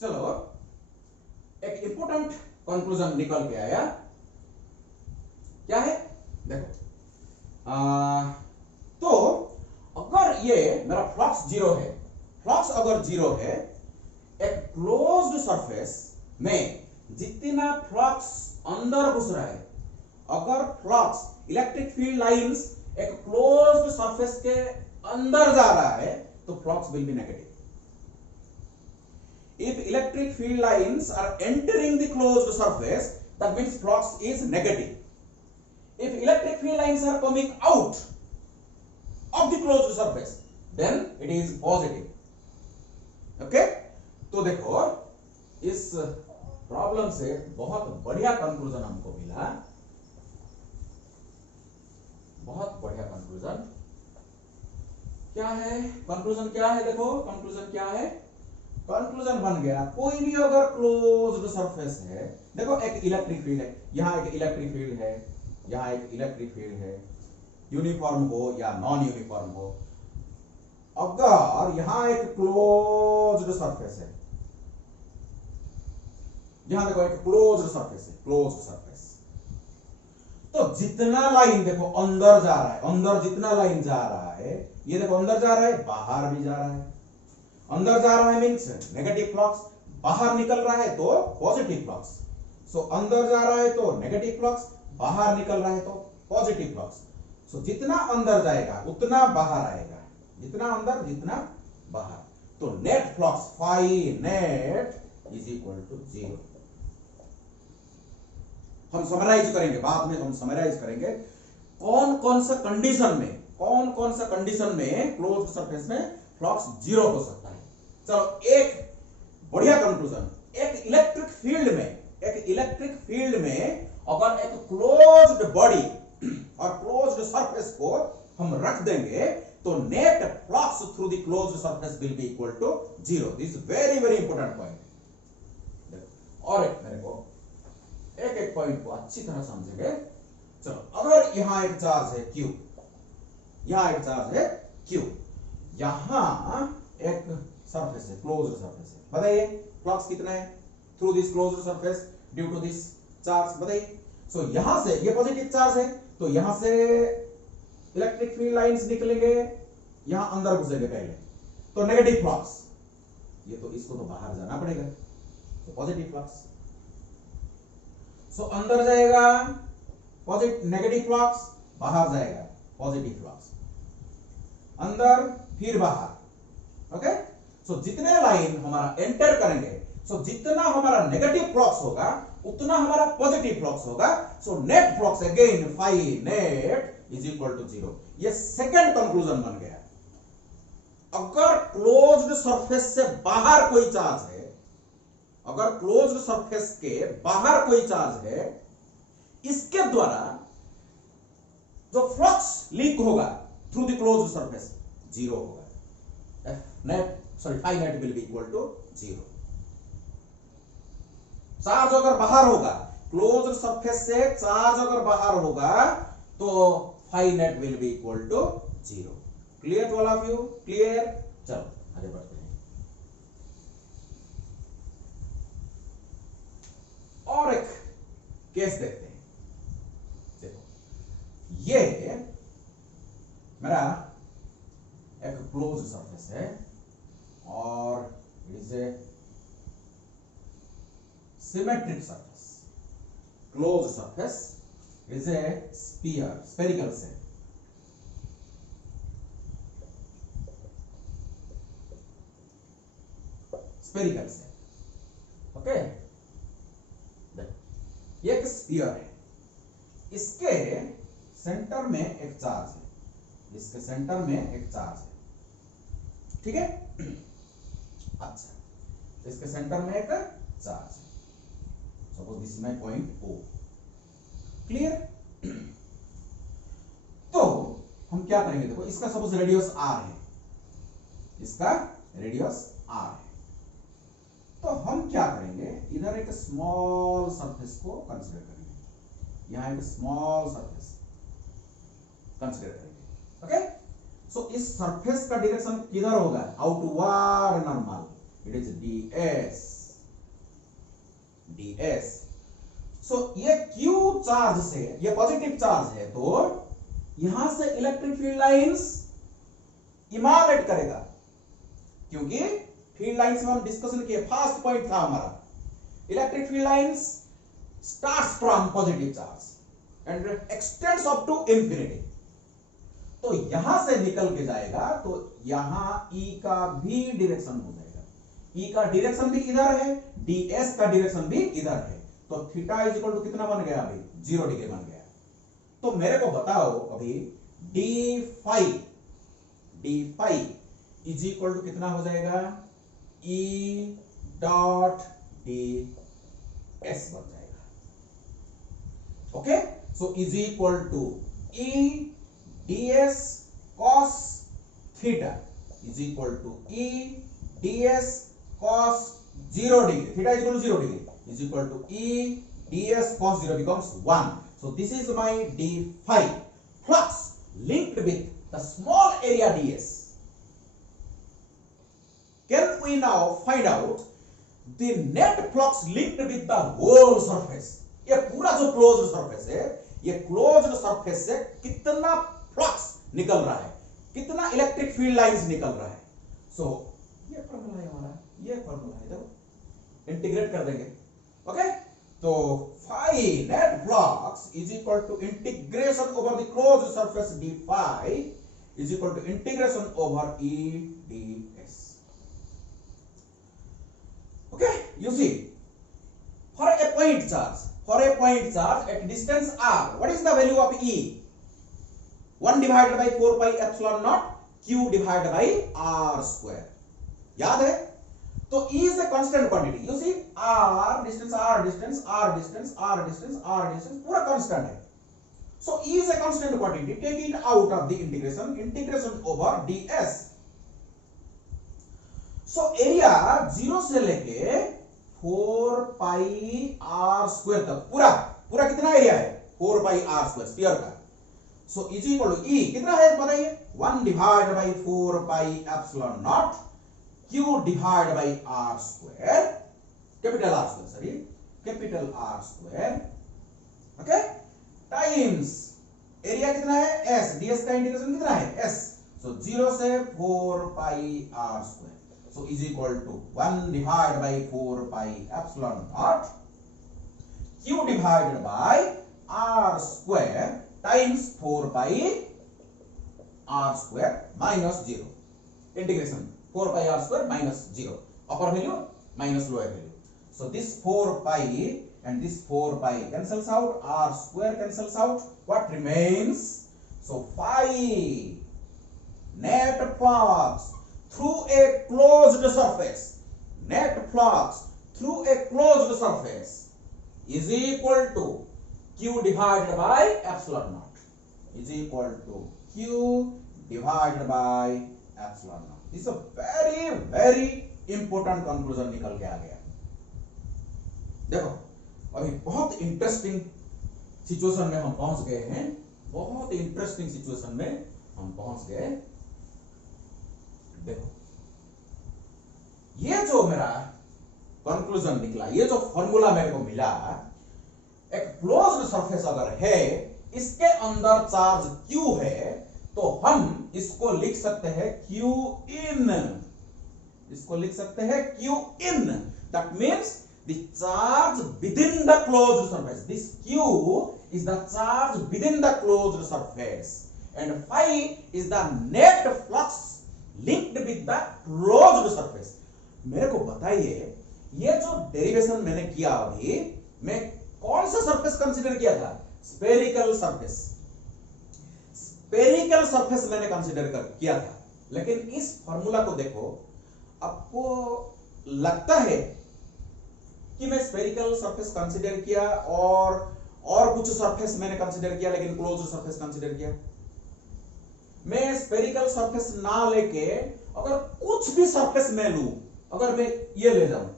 चलो एक important conclusion निकल के आया, क्या है देखो, तो अगर ये मेरा फ्लक्स जीरो है, फ्लक्स अगर जीरो है, एक क्लोज्ड सरफेस में जितना फ्लक्स अंदर घुस रहा है, अगर फ्लक्स इलेक्ट्रिक फील्ड लाइंस एक क्लोज्ड सरफेस के अंदर जा रहा है तो flux will B negative. If electric field lines are entering the closed surface, that means flux is negative. If electric field lines are coming out of the closed surface, then it is positive. Okay? तो देखो इस problem से बहुत बढ़िया conclusion हमको मिला, बहुत बढ़िया कंक्लूजन. क्या है कंक्लूजन, क्या है देखो कंक्लूजन क्या है, कंक्लूजन बन गया कोई भी अगर क्लोज्ड सरफेस है, देखो एक इलेक्ट्रिक फील्ड है, यहां एक इलेक्ट्रिक फील्ड है, यहां एक इलेक्ट्रिक फील्ड है, यूनिफॉर्म हो या नॉन यूनिफॉर्म हो, अगर यहां एक क्लोज्ड सरफेस है, यहां देखो एक क्लोज्ड सरफेस है, क्लोज्ड सरफेस, तो जितना लाइन देखो अंदर जा रहा है, अंदर जितना लाइन जा रहा है, ये देखो अंदर जा रहा है, बाहर भी जा रहा है, अंदर जा रहा है मींस नेगेटिव फ्लक्स, बाहर निकल रहा है तो पॉजिटिव फ्लक्स. सो अंदर जा रहा है तो नेगेटिव फ्लक्स, बाहर निकल रहा है तो पॉजिटिव फ्लक्स. सो जितना अंदर जाएगा उतना बाहर आएगा, जितना अंदर जितना बाहर, तो net flux phi net is equal to 0. हम समराइज करेंगे, बाद में हम समराइज करेंगे कौन कौन सा कंडीशन में, कौन कौन सा कंडीशन में क्लोज्ड सरफेस में फ्लक्स 0 हो सकता है. चलो एक बढ़िया कंक्लूजन, एक इलेक्ट्रिक फील्ड में, एक इलेक्ट्रिक फील्ड में अगर एक क्लोज्ड बॉडी और क्लोज्ड सरफेस को हम रख देंगे तो net flux through the closed surface will be equal to 0. This very very important point. और एक मेरे को एक एक पॉइंट को अच्छी तरह समझेंगे. चलो अगर यहां एक चार्ज है Q, यहां एक चार्ज है Q, यहां एक सरफेस है, क्लोज्ड सरफेस है, बताइए फ्लक्स कितना है through this closed surface due to this charge, बताइए. सो यहां से ये पॉजिटिव चार्ज है तो यहां से इलेक्ट्रिक फील्ड लाइंस निकलेंगे, यहां अंदर घुसेंगे पहले तो नेगेटिव फ्लक्स, ये तो इसको तो बाहर जाना पड़ेगा तो पॉजिटिव फ्लक्स. सो अंदर जाएगा पॉजिटिव नेगेटिव फ्लक्स, बाहर जाएगा पॉजिटिव फ्लक्स, अंदर फिर बाहर. ओके, सो जितने लाइन हमारा एंटर करेंगे, सो जितना हमारा नेगेटिव फ्लक्स होगा उतना हमारा पॉजिटिव फ्लक्स होगा. So net flux again phi net is equal to 0. ये सेकंड कंक्लूजन बन गया. अगर क्लोज्ड सरफेस से बाहर कोई चार्ज है, अगर क्लोज्ड सरफेस के बाहर कोई चार्ज है, इसके द्वारा जो फ्लक्स लीक होगा थ्रू द क्लोज्ड सरफेस 0 होगा. Phi net will be equal to 0. Charge अगर बाहर होगा, क्लोज्ड सरफेस से चार्ज अगर बाहर होगा तो phi net will be equal to 0. Clear to all of you? Clear? चलो आगे बढ़ते हैं. और एक केस देखते हैं. देखो ये मेरा एक क्लोज्ड सरफेस है और it is a symmetric surface. Closed surface is a sphere, spherical shell. Spherical shell. Okay, ये एक स्फीयर है, इसके सेंटर में एक चार्ज है, इसके सेंटर में एक चार्ज है, ठीक है. अच्छा, इसके सेंटर में एक चार्ज है, suppose this is my point O. Clear? तो हम क्या करेंगे, देखो इसका सपोज रेडियस R है, इसका रेडियस R है, तो हम क्या करेंगे, इधर एक स्मॉल सरफेस को कंसीडर करेंगे, यहां एक स्मॉल सरफेस कंसीडर करेंगे. ओके, सो इस सरफेस का डायरेक्शन किधर होगा, outward normal, it is ds. ds। सो ये q चार्ज से, ये पॉजिटिव चार्ज है, तो यहां से इलेक्ट्रिक फील्ड लाइंस इमानेट करेगा, क्योंकि फील्ड लाइंस में हम डिस्कशन किए, फर्स्ट पॉइंट था हमारा, electric field lines starts from positive charge and extends up to infinity. तो यहां से निकल के जाएगा, तो यहां E का भी डायरेक्शन हो जाएगा, E का डायरेक्शन भी इधर है, ds का डायरेक्शन भी इधर है, तो थीटा इज इक्वल टू कितना बन गया अभी, 0 डिग्री बन गया। तो मेरे को बताओ अभी d phi is equal to कितना हो जाएगा, E डॉट ds बन जाएगा। Okay, so is equal to E ds cos theta is equal to E ds cos 0 degree, theta is equal to 0 degree is equal to E ds cos 0 becomes 1. So this is my d phi flux linked with the small area ds. Can we now find out the net flux linked with the whole surface? ये पूरा जो closed surface है, ये closed surface से कितना flux निकल रहा है, कितना इलेक्ट्रिक फील्ड लाइंस निकल रहा है। सो ये फॉर्मूला है हमारा, ये फॉर्मूला है, देखो इंटीग्रेट कर देंगे। ओके, तो phi net flux is equal to integration over the closed surface d phi is equal to integration over E ds। Okay, you see, for a point charge at distance r, what is the value of E? 1 divided by 4 pi epsilon naught q divided by r square, याद है? तो E is a constant quantity, you see, r distance पूरा constant है। So E is a constant quantity, take it out of the integration over ds। So area 0 से लेके 4 पाई r square तक पूरा कितना एरिया है, 4 पाई r स्क्वायर स्फीयर का। So is equal to E कितना है बताइए, 1 divide by 4 pi epsilon naught q divide by r square, capital R square, okay, times area कितना है s, ds का इंटीग्रेशन कितना है s, सो 0 से 4 पाई r square, so is equal to 1 divided by 4 pi epsilon naught q divided by r square times 4 pi r square minus 0, integration 4 pi r square minus 0, upper value minus lower value, so this 4 pi and this 4 pi cancels out, r square cancels out, what remains, so phi net flux through a closed surface, net flux through a closed surface is equal to q divided by epsilon naught, is equal to q divided by epsilon naught। This is a very very important conclusion निकल के आ गया। देखो अभी बहुत interesting situation में हम पहुंच गए हैं, बहुत इंटरेस्टिंग सिचुएशन में हम पहुंच गए। देखो ये जो मेरा कंक्लूजन निकला, ये जो फॉर्मूला मेरे को मिला, एक क्लोज्ड सरफेस अगर है, इसके अंदर चार्ज Q है, तो हम इसको लिख सकते हैं Q in, इसको लिख सकते हैं Q in, that means the charge within the closed surface, this Q is the charge within the closed surface and phi is the net flux linked with the closed surface। मेरे को बताइए, ये जो derivation मैंने किया अभी, मैं कौन सा सरफेस कंसीडर किया था, स्फेरिकल सरफेस, स्फेरिकल सरफेस मैंने कंसीडर किया था। लेकिन इस फॉर्मूला को देखो, आपको लगता है कि मैं स्फेरिकल सरफेस कंसीडर किया और कुछ सरफेस मैंने कंसीडर किया, लेकिन क्लोज्ड सरफेस कंसीडर किया। मैं स्फेरिकल सरफेस ना लेके अगर कुछ भी सरफेस मैं लूं, अगर मैं ये ले जाऊं,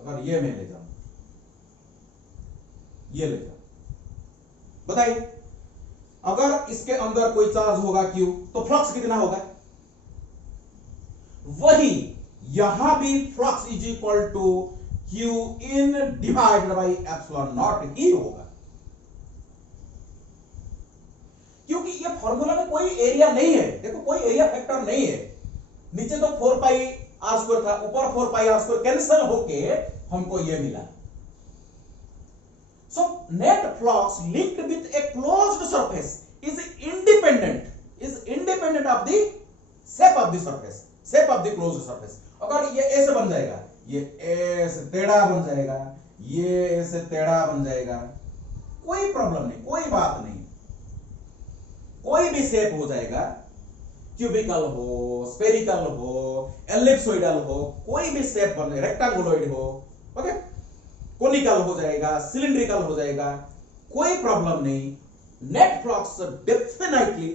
अगर ये मैं ले जाऊं, बताइए, अगर इसके अंदर कोई चार्ज होगा Q, तो फ्लक्स कितना होगा? वही यहां भी flux is equal to q in divided by epsilon naught ही होगा, क्योंकि ये फॉर्मूला में कोई एरिया नहीं है। देखो कोई एरिया फैक्टर नहीं है, नीचे तो 4 पाई आर स्क्वायर था, ऊपर 4 पाई आर स्क्वायर कैंसिल होके हमको ये मिला। सो net flux linked with a closed surface is independent of the shape of the surface, shape of the closed surface. अगर ये ऐसे बन जाएगा, ये ऐसे टेढ़ा बन जाएगा, ये ऐसे टेढ़ा बन जाएगा, कोई प्रॉब्लम नहीं, कोई बात नहीं, कोई भी शेप हो जाएगा, क्यूबिकल हो, स्फेरिकल हो, एलिप्सोइडल हो, कोई भी शेप बन, रेक्टेंगुलॉइड हो, ओके, कोनिकल हो जाएगा, सिलिंड्रिकल हो जाएगा, कोई प्रॉब्लम नहीं। Net flux definitely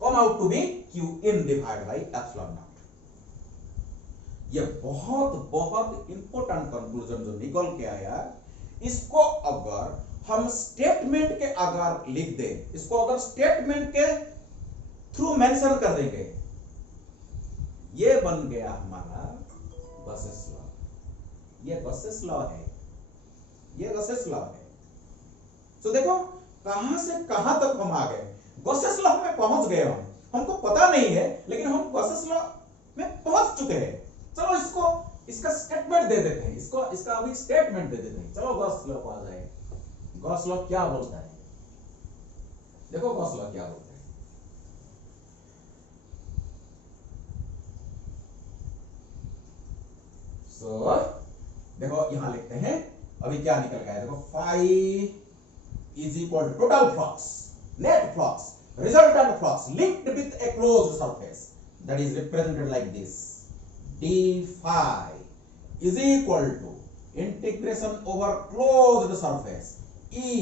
come out to be q in divide by epsilon naught. ये बहुत बहुत इंपॉर्टेंट कंक्लूजन जो निकल के आया, इसको अगर हम स्टेटमेंट के अगर लिख दें, इसको अगर स्टेटमेंट के थ्रू मेंशन कर देंगे, ये बन गया हमारा गॉसेस लॉ। ये गॉसेस लॉ है, ये गॉसेस लॉ है। तो देखो कहां से कहां तक हम आ गए, गॉसेस लॉ में पहुंच गए हम, हमको पता नहीं है लेकिन हम गॉसेस लॉ में पहुंच चुके हैं। चलो इसको, इसका स्टेटमेंट दे देते हैं, इसको, इसका अभी स्टेटमेंट दे देते हैं। चलो गॉस लॉ को आ जाए। गॉस लॉ क्या बोलता है, देखो गॉस लॉ क्या बोलता है। सो देखो यहां लिखते हैं, अभी क्या निकल गया है, देखो phi is equal to total flux, net flux, resultant flux linked with a closed surface, that is represented like this, d phi is equal to integration over closed surface E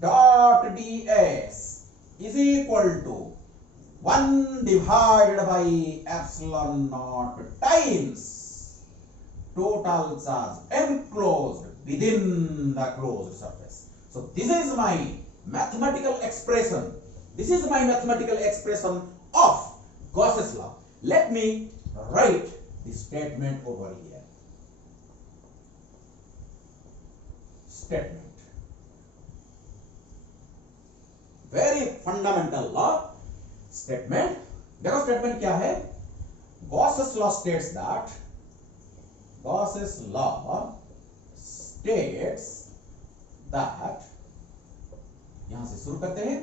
dot ds is equal to 1 divided by epsilon naught times total charge enclosed within the closed surface. So this is my mathematical expression. This is my mathematical expression of Gauss's law. Let me write the statement over here. Statement. Very fundamental law. Statement. देखो statement क्या है? Gauss's law states that, Gauss's law states that, यहां से शुरू करते हैं।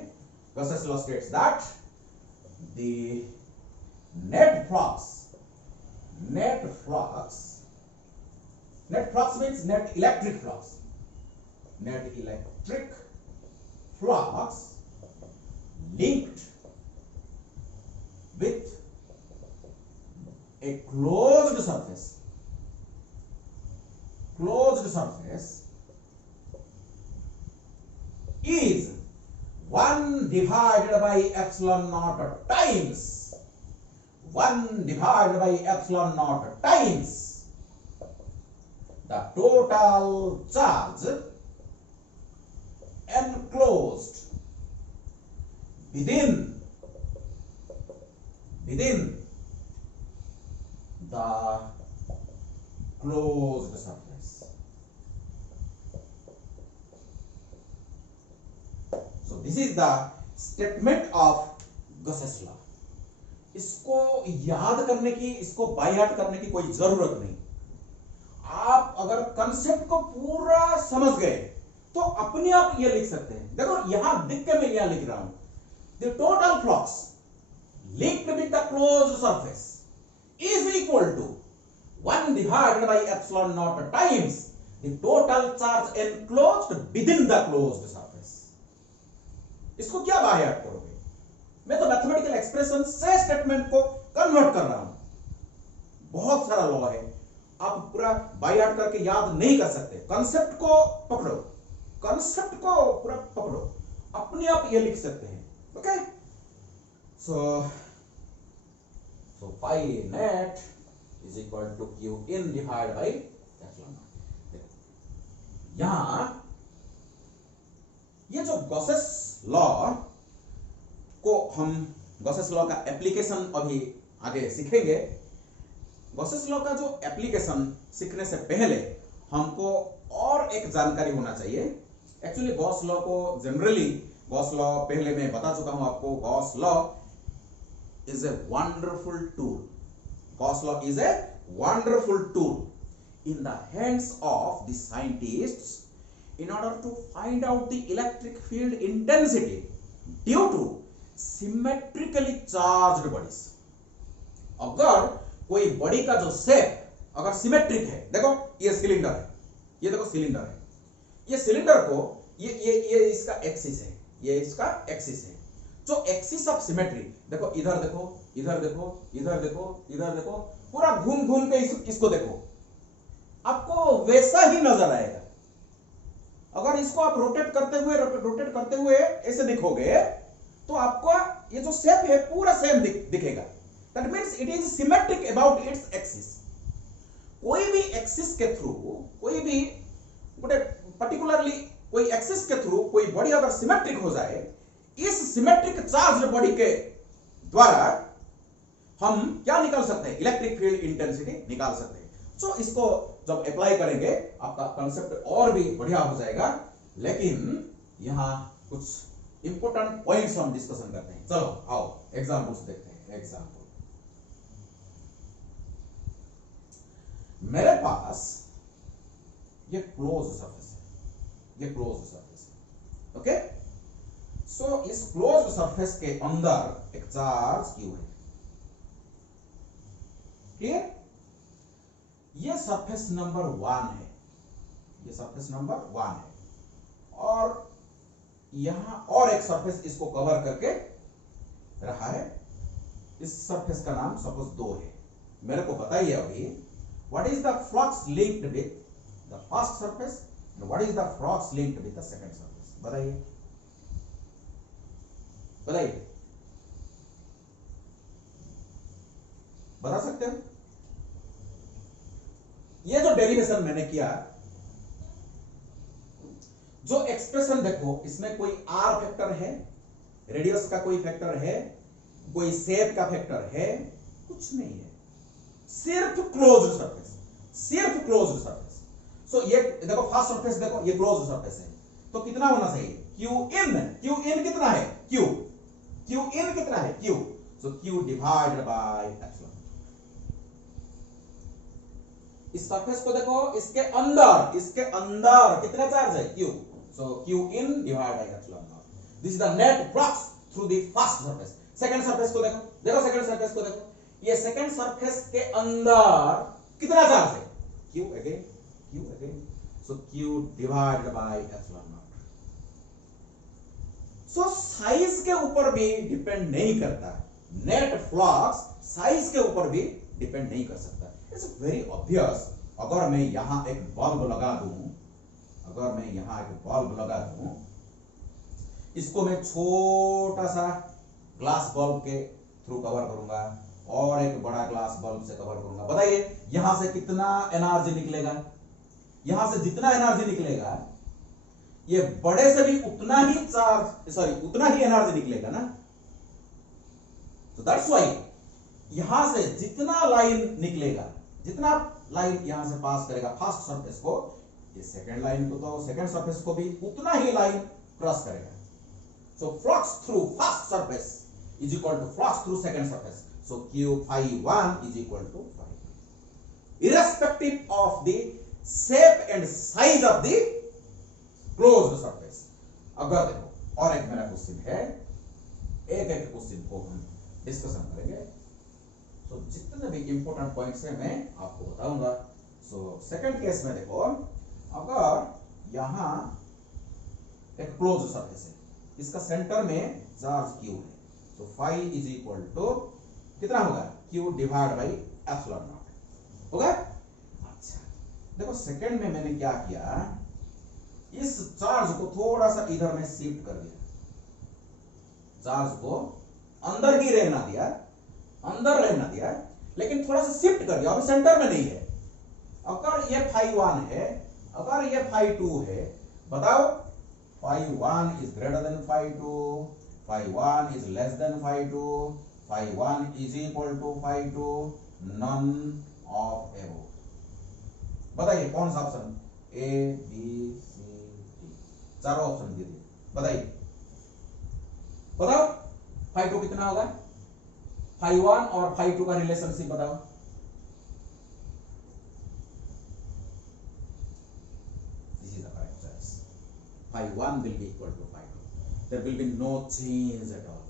Gauss's law states that the net flux means net electric flux, net electric flux linked with a closed surface is 1 divided by epsilon naught times 1 divided by epsilon naught times the total charge enclosed within the closed surface. So this is the statement of Gauss's law. इसको याद करने की, इसको by heart करने की कोई जरूरत नहीं। आप अगर कंसेप्ट को पूरा समझ गए तो अपने आप ये लिख सकते हैं। देखो यहां दिख के मैं यहां लिख रहा हूं, the total flux linked with the closed surface is equal to 1 divided by epsilon naught times the total charge enclosed within the closed surface. इसको क्या बाय हार्ट करोगे? मैं तो मैथमेटिकल एक्सप्रेशन से स्टेटमेंट को कन्वर्ट कर रहा हूं। बहुत सारा लॉ है, आप पूरा बाय हार्ट करके याद नहीं कर सकते। कंसेप्ट को पकड़ो, कंसेप्ट को पूरा पकड़ो, अपने आप ये लिख सकते हैं। Okay, so pi net is equal to q in divide by epsilon naught. यहां ये जो गॉसेस लॉ को हम, गॉसेस लॉ का एप्लीकेशन अभी आगे सीखेंगे। गॉसेस लॉ का जो एप्लीकेशन सीखने से पहले हमको और एक जानकारी होना चाहिए। एक्चुअली गॉस लॉ को जनरली, गॉस लॉ पहले मैं बता चुका हूं आपको, Gauss law is a wonderful tool. Gauss law is a wonderful tool in the hands of the scientists in order to find out the electric field intensity due to symmetrically charged bodies। अगर कोई body का जो shape अगर symmetric है, देखो ये cylinder है, ये देखो सिलेंडर है, ये सिलेंडर को ये इसका एक्सिस है, ये इसका एक्सिस है। जो एक्सिस ऑफ सिमेट्री, देखो इधर देखो, इधर देखो, इधर देखो, इधर देखो, पूरा घूम घूम के इसको देखो, आपको वैसा ही नजर आएगा। अगर इसको आप रोटेट करते हुए ऐसे दिखोगे तो आपको ये जो शेप है पूरा सेम दिखेगा। That means it is symmetric about its axis. कोई भी एक्सिस के थ्रू, कोई भी पर्टिकुलरली कोई एक्सिस के थ्रू कोई बॉडी अगर सिमेट्रिक हो जाए, इस सिमेट्रिक चार्ज बॉडी के द्वारा हम क्या निकाल सकते हैं, इलेक्ट्रिक फील्ड इंटेंसिटी निकाल सकते हैं। तो इसको जब अप्लाई करेंगे आपका कंसेप्ट और भी बढ़िया हो जाएगा। लेकिन यहां कुछ इंपॉर्टेंट पॉइंट्स हम डिस्कशन करते हैं। चलो आओ एग्जांपल्स देखते हैं। एग्जांपल, मेरे पास ये क्लोज सरफेस है, ये क्लोज सरफेस है, ओके। सो इस क्लोज सरफेस के अंदर एक चार्ज क्यू है, क्लियर। ये सरफेस नंबर 1 है, ये सरफेस नंबर 1 है, और यहां और एक सरफेस इसको कवर करके रहा है। इस सरफेस का नाम सपोज 2 है। मेरे को बताइए अभी, what is the flux linked with the first surface and what is the flux linked with the second surface? बताइए, बताइए, बता सकते हो? ये जो डेरिवेशन मैंने किया, जो एक्सप्रेशन देखो, इसमें कोई आर फैक्टर है, रेडियस का कोई फैक्टर है, कोई शेप का फैक्टर है, कुछ नहीं है, सिर्फ क्लोज्ड सरफेस, सिर्फ क्लोज्ड सरफेस। सो ये देखो फर्स्ट सरफेस देखो, ये क्लोज्ड सरफेस है, तो कितना होना चाहिए? क्यू इन कितना है? क्यू इन कितना है? Q. So Q divided by epsilon. इस सरफेस को देखो, इसके अंदर कितना चार्ज है? Q. So Q in divide by epsilon not. This is the net flux through the first surface. Second surface को देखो, सेकंड सरफेस को देखो, ये सेकंड सरफेस के अंदर कितना चार्ज है? Q again. So Q divide by epsilon not. So size के ऊपर भी डिपेंड नहीं करता, नेट फ्लक्स साइज के ऊपर भी डिपेंड नहीं कर सकता। It's very obvious. अगर मैं यहां एक बल्ब लगा दूं, इसको मैं छोटा सा ग्लास बल्ब के थ्रू कवर करूंगा और एक बड़ा ग्लास बल्ब से कवर करूंगा, बताइए यहां से कितना एनर्जी निकलेगा? यहां से जितना एनर्जी निकलेगा, ये बड़े से भी उतना ही एनर्जी निकलेगा ना। तो दैट्स व्हाई यहां से जितना लाइन निकलेगा, जितना लाइन यहां से पास करेगा फर्स्ट सरफेस को, ये सेकंड लाइन को, तो सेकंड सरफेस को भी उतना ही लाइन क्रॉस करेगा। So flux through first surface is equal to flux through second surface. So q phi 1 is equal to phi 2 irrespective of the shape and size of the closed surface। अगर देखो और एक मेरा question है, एक question को हम discussion करेंगे। तो जितने भी इंपॉर्टेंट पॉइंट्स हैं मैं आपको बताऊंगा। सो सेकंड केस में देखो, अगर यहां एक क्लोज सरफेस है, इसका सेंटर में चार्ज क्यू है, तो फाई इज इक्वल टू कितना होगा? Q divide by epsilon not होगा। अच्छा देखो सेकंड में मैंने क्या किया, इस चार्ज को थोड़ा सा इधर में शिफ्ट कर दिया, चार्ज को अंदर ही रहना दिया, लेकिन थोड़ा सा शिफ्ट कर दिया, अभी सेंटर में नहीं है। अगर ये फाई 1 है, अगर ये फाई 2 है, बताओ phi 1 is greater than phi 2, phi 1 is less than phi 2, phi 1 is equal to phi 2, none of above. बताइए कौन सा option A B C D, चारों ऑप्शन दे दिए। बताइए, बताओ फाई 2 कितना होगा? फाई 1 और फाई 2 का रिलेशनशिप बताओ। This is the correct choice. Phi 1 will be equal to phi 2. There will be no change at all.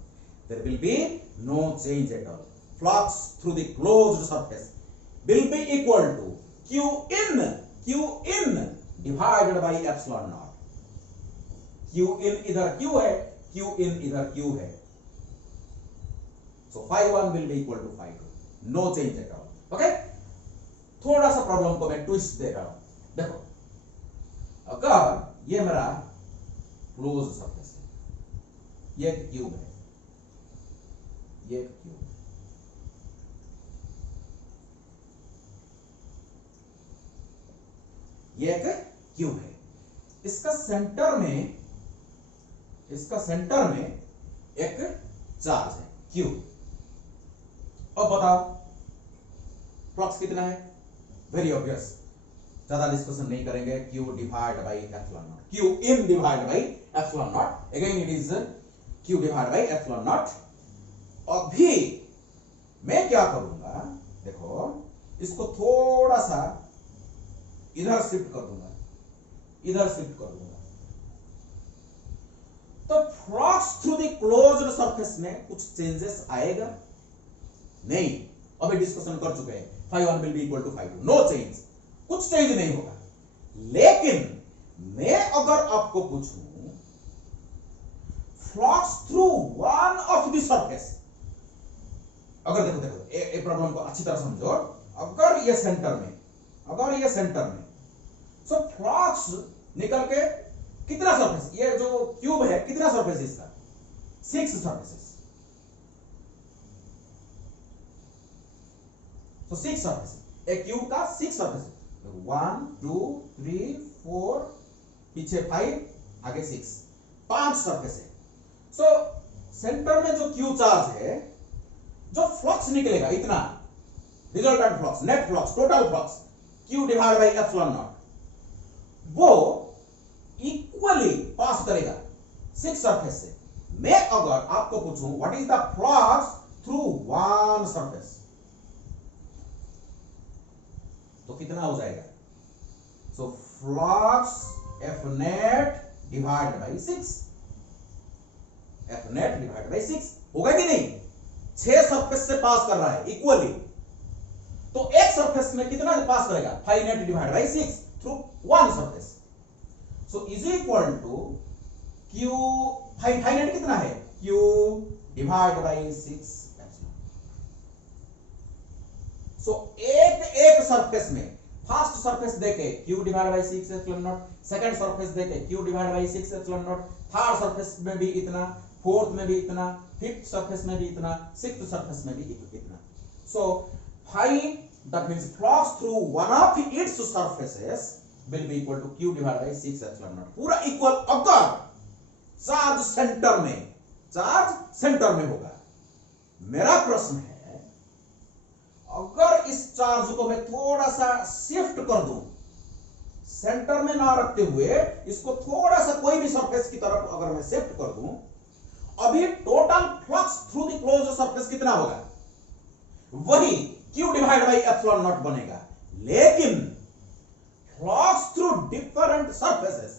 There will be no change at all. Flux through the closed surface will be equal to Q in divided by epsilon naught. Q in इधर Q है, Q in इधर Q है। So phi 1 will be equal to phi 2. No change at all. Okay? थोड़ा सा problem को मैं twist दे रहा हूं। देखो, अगर ये मेरा क्लोज सरफेस है, ये एक क्यूब है, ये एक क्यूब है, ये एक क्यूब है, इसका सेंटर में एक चार्ज है क्यू। अब बताओ फ्लक्स कितना है? वेरी ऑब्वियस, ज्यादा डिस्कशन नहीं करेंगे, Q divide by epsilon not, Q in divide by epsilon not, again it is Q divide by epsilon not. अभी मैं क्या करूंगा, देखो इसको थोड़ा सा इधर शिफ्ट कर दूंगा, इधर शिफ्ट कर दूंगा, तो flux through the closed surface में कुछ चेंजेस आएगा? नहीं, अभी डिस्कशन कर चुके हैं, phi 1 will be equal to phi 2, no change, कुछ चेंज नहीं होगा। लेकिन मैं अगर आपको पूछूं flux through one of the surface, अगर देखो ये प्रॉब्लम को अच्छी तरह समझो, अगर ये सेंटर में सो फ्लक्स निकल के कितना सरफेस, ये जो क्यूब है कितना सरफेस इसका? 6 सरफेसेस। तो 6 सरफेस, एक क्यूब का 6 सरफेस, 1 2 3 4, पीछे 5, आगे 6, 5 सरफेस है। सो सेंटर में जो क्यू चार्ज है, जो फ्लक्स निकलेगा इतना, resultant flux, net flux, total flux, Q divide by epsilon not, वो इक्वली पास करेगा 6 सरफेस से। मैं अगर आपको पूछूं what is the flux through one surface, तो कितना हो जाएगा? So flux F net divide by 6, F net divide by 6 होगा कि नहीं? 6 सरफेस से पास कर रहा है इक्वली, तो एक सरफेस में कितना पास करेगा? Phi net divide by 6 through one surface. So is equal to Q, phi net कितना है? Q divide by 6 epsilon. So एक सरफेस में, फर्स्ट सरफेस देके Q divide by 6 epsilon naught, second surface देके Q divide by 6 epsilon naught, third surface में भी इतना, fourth में भी इतना, फिफ्थ सरफेस में भी इतना, सिक्स्थ सरफेस में भी इतना। So phi, that means flux through one of its surfaces will be equal to q divided by 6 epsilon naught, पूरा इक्वल अगर चार्ज सेंटर में होगा। मेरा प्रश्न है, अगर इस चार्ज को मैं थोड़ा सा शिफ्ट कर दूं, सेंटर में ना रखते हुए इसको थोड़ा सा कोई भी सरफेस की तरफ अगर मैं शिफ्ट कर दूं, अभी total flux through the closed surface कितना होगा? वही Q divide by epsilon naught बनेगा। लेकिन flux through different surfaces,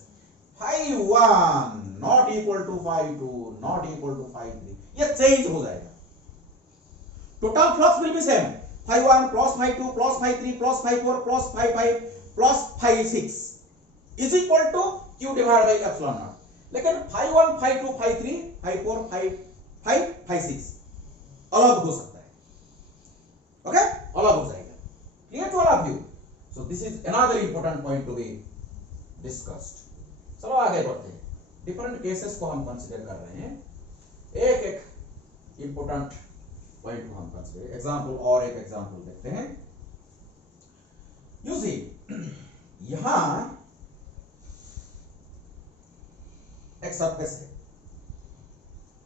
phi 1 not equal to phi 2 not equal to phi 3, ये चेंज हो जाएगा। Total flux will be same, phi 1 plus phi 2 plus phi 3 plus phi 4 plus phi 5 plus phi 6 is equal to Q divide by epsilon not. लेकिन phi 1 phi 2 phi 3 phi 4 phi 5 phi 6 अलग हो सकता है। Okay, अलग हो जाएगा। Clear to all of you? So this is another important point to be discussed. चलो आगे बढ़ते हैं, डिफरेंट केसेस को हम कंसीडर कर रहे हैं, एक इंपॉर्टेंट पॉइंट को हम कंसीडर, एग्जांपल और एक एग्जांपल देखते हैं। यू सी, यहां एक सरफेस है,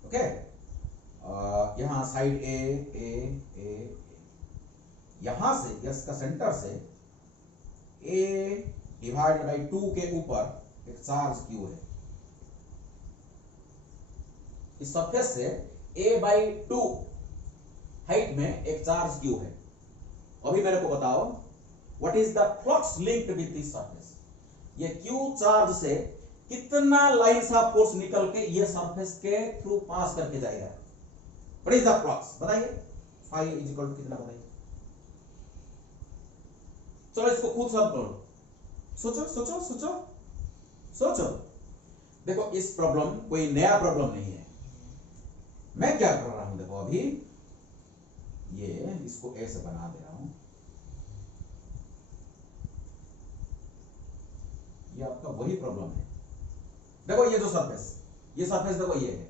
ओके, यहां साइड ए, यहां से इसका सेंटर से ए डिवाइडेड बाई 2 के ऊपर एक चार्ज क्यू है। इस सरफेस से a बाई 2 हाइट में एक चार्ज क्यू है। अभी मेरे को बताओ what is the flux linked with this surface. ये क्यू चार्ज से कितना लाइंस ऑफ फोर्स निकल के ये सरफेस के थ्रू पास करके जाएगा। व्हाट इज द फ्लक्स बताइए। फाई इज इक्वल टू कितना बताइए। चलो इसको खुद सॉल्व करो। सोचो सोचो सोचो सोचो। देखो इस प्रॉब्लम कोई नया प्रॉब्लम नहीं है। मैं क्या कर रहा हूं देखो अभी ये इसको ऐसे बना दे रहा हूं। ये आपका वही प्रॉब्लम है। देखो ये जो सरफेस ये सरफेस देखो ये है।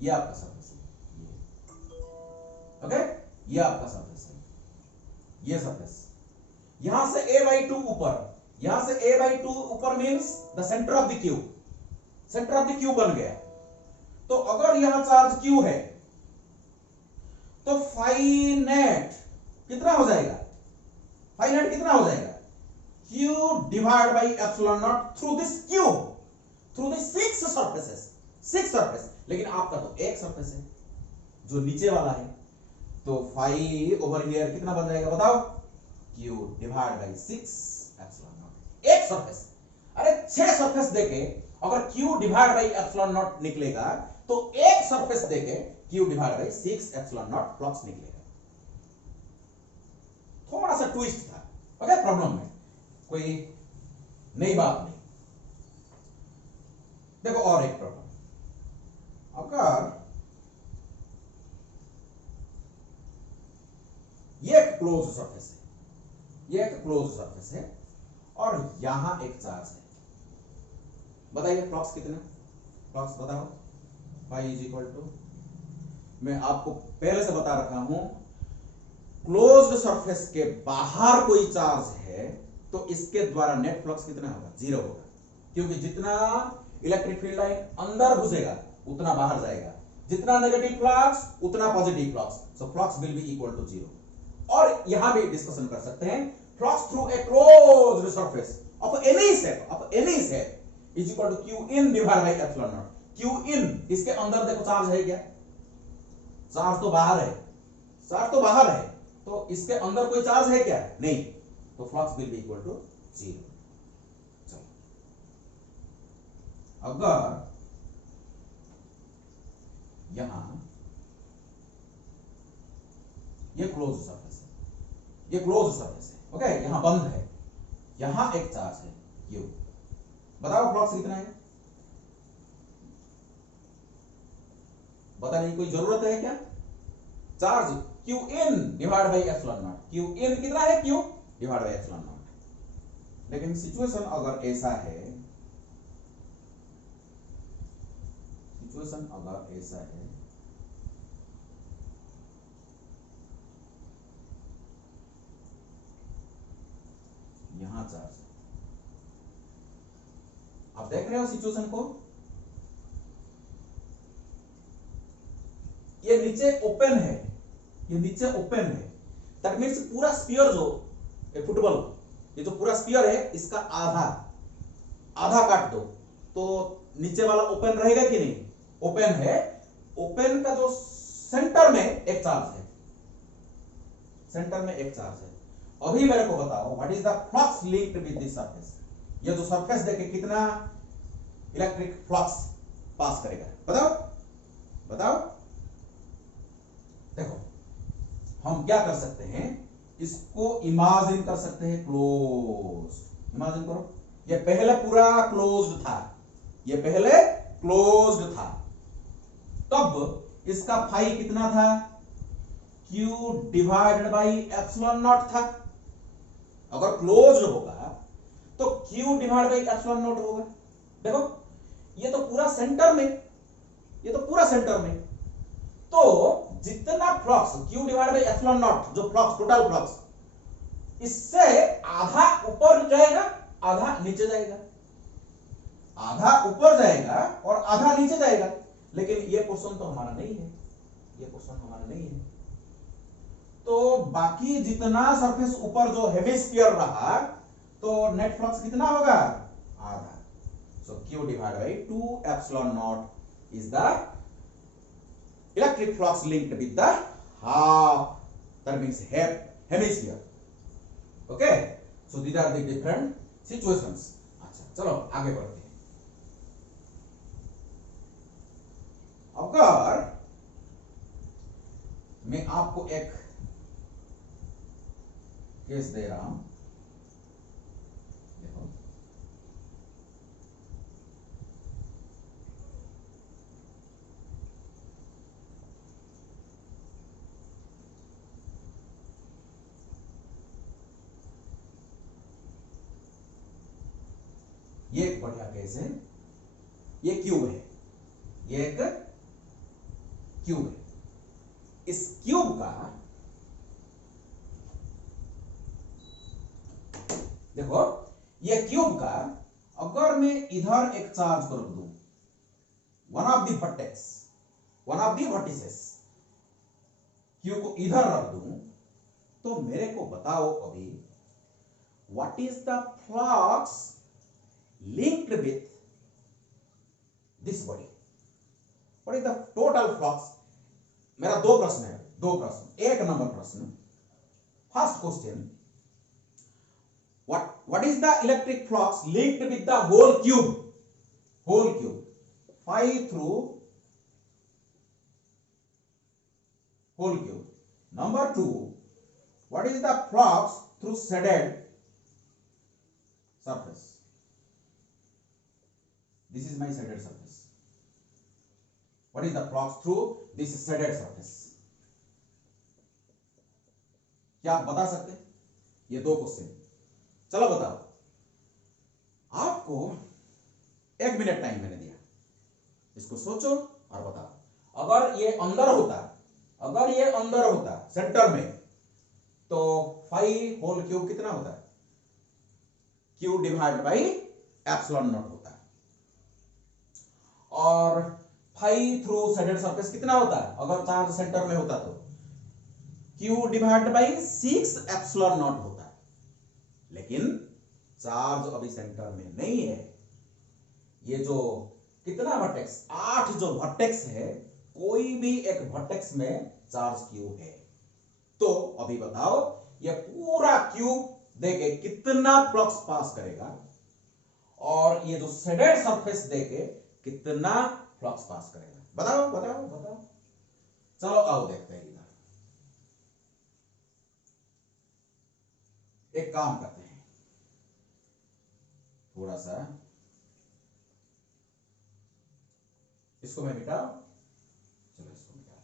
ये आपका सरफेस है ये। ओके ये आपका सरफेस है। ये सरफेस यहां से a बाई 2 ऊपर, यहां से a बाई 2 ऊपर means the centre of the cube. Centre of the cube बन गया। तो अगर यहां चार्ज q है तो फाई नेट कितना हो जाएगा। फाई नेट कितना हो जाएगा q divide by epsilon not through this cube, through this 6 surfaces, 6 surface. लेकिन आपका तो एक सरफेस है जो नीचे वाला है। तो फाई ओवर हियर कितना बन जाएगा बताओ q divide by 6 epsilon not. एक सरफेस। अरे 6 सरफेस देके अगर q divide by epsilon not निकलेगा तो एक सरफेस देके q divide by 6 epsilon not flux निकलेगा। थोड़ा सा ट्विस्ट था ओके प्रॉब्लम में, कोई नई बात नहीं। देखो और एक प्रॉब्लम। अगर ये एक क्लोज सरफेस है, ये एक क्लोज सरफेस है और यहां एक चार्ज है। बताइए फ्लक्स कितना। फ्लक्स बताओ। फाई इज इक्वल टू, मैं आपको पहले से बता रखा हूं क्लोज्ड सरफेस के बाहर कोई चार्ज है तो इसके द्वारा नेट फ्लक्स कितना होगा 0 होगा। क्योंकि जितना इलेक्ट्रिक फील्ड लाइन अंदर घुसेगा उतना बाहर जाएगा, जितना नेगेटिव फ्लक्स उतना positive flux, so flux will be equal to 0। और यहां भी डिस्कशन कर सकते हैं flux through a closed surface of any shape is equal to q in divide by epsilon naught. q in इसके अंदर देखो चार्ज है क्या, चार्ज तो बाहर है, चार्ज तो बाहर है, तो इसके अंदर कोई चार्ज है क्या नहीं, तो flux will be equal to 0। चलो अगर यहां ये क्लोज सरफेस है, ये क्लोज सरफेस है ओके, यहां बंद है, यहां एक चार्ज है q। बताओ फ्लक्स कितना है, बताने की कोई जरूरत है क्या। Charge q in divide by epsilon naught, q in कितना है q divide by epsilon not. लेकिन सिचुएशन अगर ऐसा है, सिचुएशन अगर ऐसा है यहां चार्ज है, आप देख रहे हो सिचुएशन को, ये नीचे ओपन है, ये नीचे ओपन है, दैट मींस पूरा स्फीयर जो फुटबॉल, ये जो पूरा स्फीयर है इसका आधा आधा काट दो तो नीचे वाला ओपन रहेगा कि नहीं, ओपन है। ओपन का जो सेंटर में एक चार्ज है, सेंटर में एक चार्ज है। अभी मेरे को बताओ what is the flux linked with this surface. ये जो सरफेस देखे कितना इलेक्ट्रिक फ्लक्स पास करेगा, बताओ बताओ। देखो हम क्या कर सकते हैं, इसको इमेजिन कर सकते हैं क्लोज। इमेजिन करो ये पहले पूरा क्लोज्ड था, ये पहले क्लोज्ड था, तब इसका फाई कितना था q divided by epsilon not था। अगर क्लोज्ड होगा तो q divide by epsilon not होगा। देखो ये तो पूरा सेंटर में, ये तो पूरा सेंटर में, तो जितना flux q divide by epsilon not, जो फ्लक्स टोटल फ्लक्स, इससे आधा ऊपर जाएगा आधा नीचे जाएगा, आधा ऊपर जाएगा और आधा नीचे जाएगा। लेकिन ये पोर्शन तो हमारा नहीं है, ये पोर्शन हमारा नहीं है, तो बाकी जितना सरफेस ऊपर जो हेमिस्फीयर रहा तो नेट फ्लक्स कितना होगा, आधा। So Q divide by 2 epsilon naught is the electric flux linked with the half, that means hemisphere. Okay, so these are the different situations. अच्छा चलो आगे बढ़ते हैं। अगर मैं आपको एक केस दे रहा हूं, देखो ये एक बढ़िया केस है, ये क्यूब है, ये एक क्यूब है। इस क्यूब का देखो, ये क्यूब का अगर मैं इधर एक चार्ज को रख दूं, one of the vertex, one of the vertices, cube को इधर रख दूं, तो मेरे को बताओ अभी what is the flux linked with this body, what is the total flux. मेरा दो प्रश्न है, दो प्रश्न। एक नंबर प्रश्न, first question, what is the electric flux linked with the whole cube, phi through whole cube. Number two, what is the flux through shaded surface? This is my shaded surface. What is the flux through this shaded surface? क्या आप बता सकते हैं? ये दो question, चलो बताओ। आपको 1 मिनट टाइम मैंने दिया, इसको सोचो और बताओ। अगर ये अंदर होता, अगर ये अंदर होता सेंटर में, तो फाई होल क्यूब कितना होता, Q divide by epsilon not होता। और फाई थ्रू शेडेड सरफेस कितना होता है, अगर चार्ज सेंटर में होता तो Q divide by 6 epsilon not होता। लेकिन चार्ज अभी सेंटर में नहीं है। ये जो कितना वर्टेक्स, 8 जो वर्टेक्स है, कोई भी एक वर्टेक्स में चार्ज क्यू है। तो अभी बताओ ये पूरा क्यूब देके कितना फ्लक्स पास करेगा, और ये जो शेडेड सरफेस देके कितना फ्लक्स पास करेगा, बताओ बताओ बताओ। चलो आओ देखते हैं। इधर एक काम करते हैं, थोड़ा सा इसको मैं मिटाऊं, चलो इसको मिटा।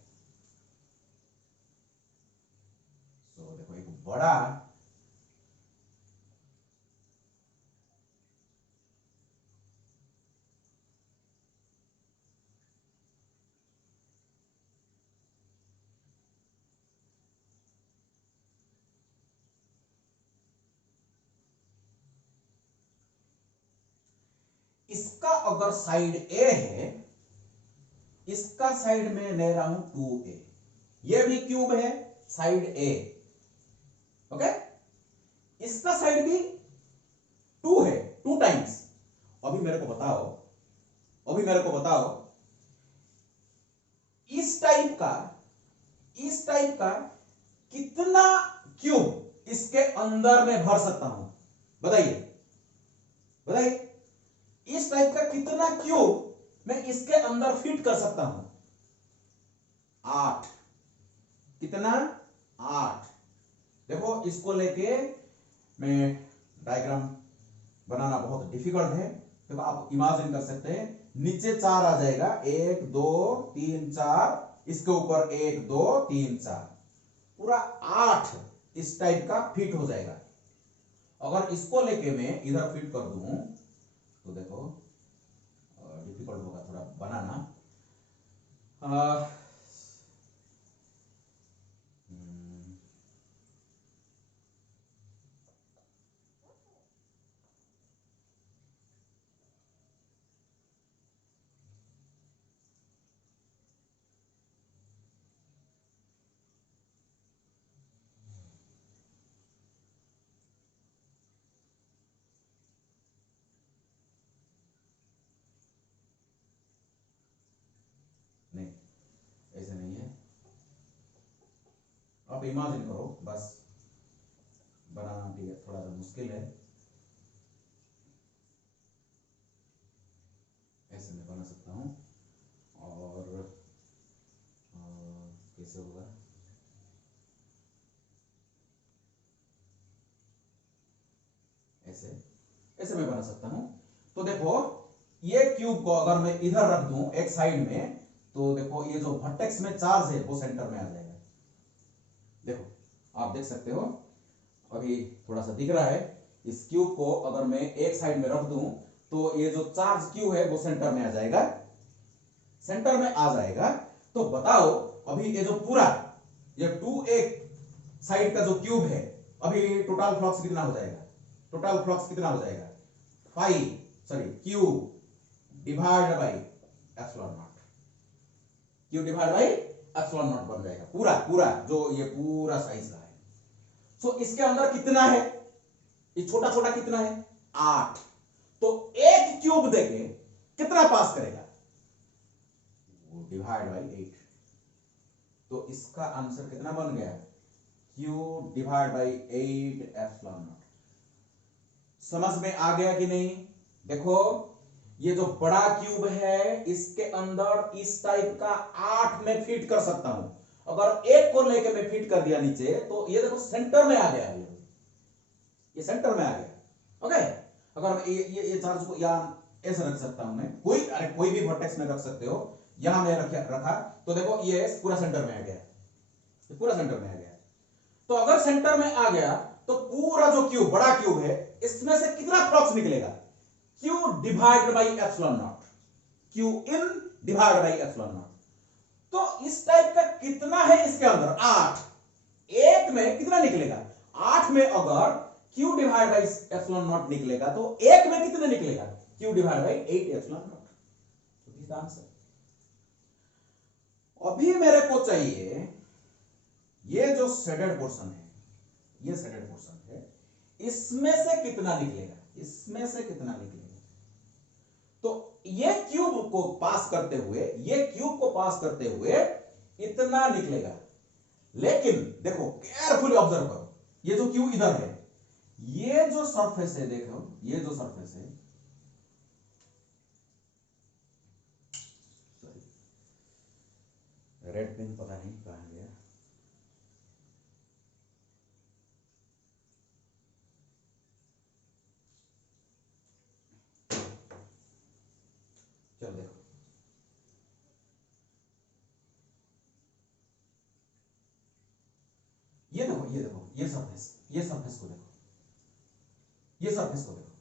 सो देखो एक बड़ा इसका अगर साइड ए है, इसका साइड में ले रहा हूं 2a, ये भी क्यूब है, साइड ए, ओके। इसका साइड भी 2 है, 2 टाइम्स। अभी मेरे को बताओ, अभी मेरे को बताओ, इस टाइप का, इस टाइप का कितना क्यूब इसके अंदर में भर सकता हूं, बताइए बताइए। इस टाइप का कितना क्यूब मैं इसके अंदर फिट कर सकता हूं, 8। कितना, 8। देखो इसको लेके मैं डायग्राम बनाना बहुत डिफिकल्ट है, तो आप इमेजिन कर सकते हैं, नीचे 4 आ जाएगा, 1 2 3 4, इसके ऊपर 1 2 3 4, पूरा 8 इस टाइप का फिट हो जाएगा। अगर इसको लेके मैं इधर फिट कर दूं तो देखो डिफिकल्ट होगा थोड़ा बनाना। इमेजिन करो, बस बनाना ठीक है थोड़ा सा मुश्किल है, ऐसे मैं बना सकता हूँ। और कैसे होगा, ऐसे ऐसे मैं बना सकता हूं। तो देखो ये क्यूब को अगर मैं इधर रख दूं एक साइड में, तो देखो ये जो वर्टेक्स में चार्ज है वो सेंटर में आ जाएगा। देखो आप देख सकते हो, अभी थोड़ा सा दिख रहा है। इस क्यूब को अगर मैं एक साइड में रख दूं तो ये जो चार्ज क्यूब है वो सेंटर में आ जाएगा, सेंटर में आ जाएगा। तो बताओ अभी ये जो पूरा ये 2a साइड का जो क्यूब है, अभी टोटल फ्लक्स कितना हो जाएगा, टोटल फ्लक्स कितना हो जाएगा, Q divide by epsilon not, Q divide by epsilon not बन जाएगा पूरा पूरा जो ये पूरा साइज का है। सो इसके अंदर कितना है, ये छोटा छोटा कितना है 8, तो एक क्यूब देके कितना पास करेगा, वो डिवाइड बाई 8। तो इसका आंसर कितना बन गया, Q divide by 8 epsilon not. समझ में आ गया कि नहीं? देखो ये जो बड़ा क्यूब है इसके अंदर इस टाइप का 8 में फिट कर सकता हूं। अगर एक को लेके मैं फिट कर दिया नीचे तो ये देखो सेंटर में आ गया, ये सेंटर में आ गया। ओके, अगर ये चार्ज को यहां ऐसे रख सकता हूं मैं, कोई भी वर्टेक्स में रख सकते हो, यहां मैं रखा तो देखो ये पूरा सेंटर में आ गया, पूरा सेंटर में आ गया। तो अगर सेंटर में आ गया तो पूरा जो क्यूब बड़ा क्यूब है इसमें से कितना फ्लक्स निकलेगा, Q divide by epsilon not, Q in divide by epsilon not. तो इस टाइप का कितना है इसके अंदर 8, एक में कितना निकलेगा 8 में अगर Q divide by epsilon not निकलेगा तो एक में कितना निकलेगा, Q divide by 8 epsilon not. तो दिस द आंसर। अभी मेरे को चाहिए ये जो शेडेड पोर्शन है, ये शेडेड पोर्शन है, इसमें से कितना निकलेगा, इसमें से कितना निकलेगा। तो ये क्यूब को पास करते हुए, ये क्यूब को पास करते हुए इतना निकलेगा। लेकिन देखो केयरफुली ऑब्जर्व करो, ये जो क्यूब इधर है, ये जो सरफेस है, देखो ये जो सरफेस है, रेड पेन पता नहीं कहां गया, चलो देखो ये देखो, ये देखो ये सरफेस, ये सरफेस को देखो, ये सरफेस को देखो,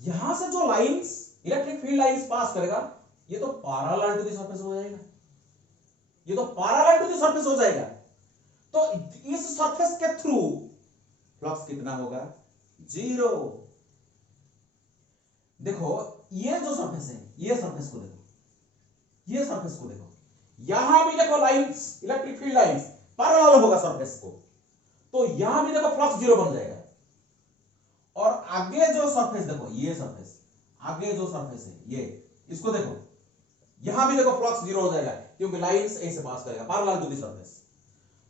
यहां से जो lines electric field lines pass करेगा ये तो पैरेलल टू द सरफेस हो जाएगा, ये तो पैरेलल टू द सरफेस हो जाएगा। तो इस सरफेस के थ्रू फ्लक्स कितना होगा, 0। देखो ये जो सरफेस है, ये सरफेस को देखो, ये सरफेस को देखो, यहां भी देखो lines electric field lines parallel होगा सरफेस को, तो यहां भी देखो फ्लक्स 0 बन जाएगा। और आगे जो सरफेस देखो, ये सरफेस, आगे जो सरफेस है ये, इसको देखो, यहां भी देखो फ्लक्स 0 हो जाएगा क्योंकि लाइंस ऐसे पास करेगा पैरेलल टू द सरफेस।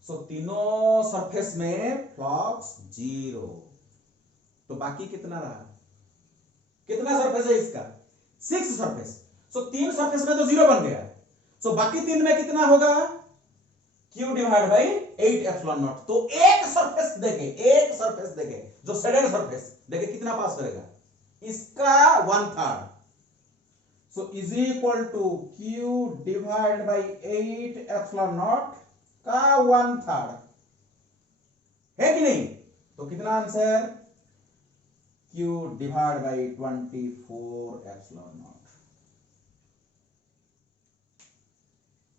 सो तीनों सरफेस में फ्लक्स 0। तो बाकी कितना रहा, कितना सरफेस है इसका, 6 सरफेस। सो 3 सरफेस में तो 0 बन गया, सो बाकी 3 में कितना होगा, Q divide by 8 epsilon not. तो एक सरफेस देके जो शेडेड सरफेस देखे कितना पास करेगा, इसका 1/3। So is equal to q divide by 8 epsilon naught का 1/3 है कि नहीं। तो कितना answer, q divide by 24 epsilon naught.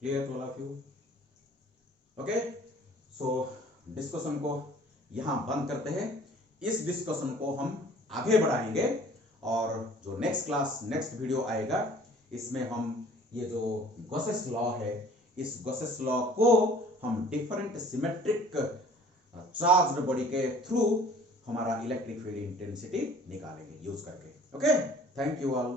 Clear to all of you? Okay, so discussion को यहां बंद करते हैं। इस डिस्कशन को हम आगे बढ़ाएंगे और जो नेक्स्ट क्लास, नेक्स्ट वीडियो आएगा, इसमें हम ये जो गॉसेस लॉ है, इस गॉसेस लॉ को हम डिफरेंट सिमेट्रिक चार्ज्ड बॉडी के थ्रू हमारा इलेक्ट्रिक फील्ड इंटेंसिटी निकालेंगे यूज करके। Okay, thank you all.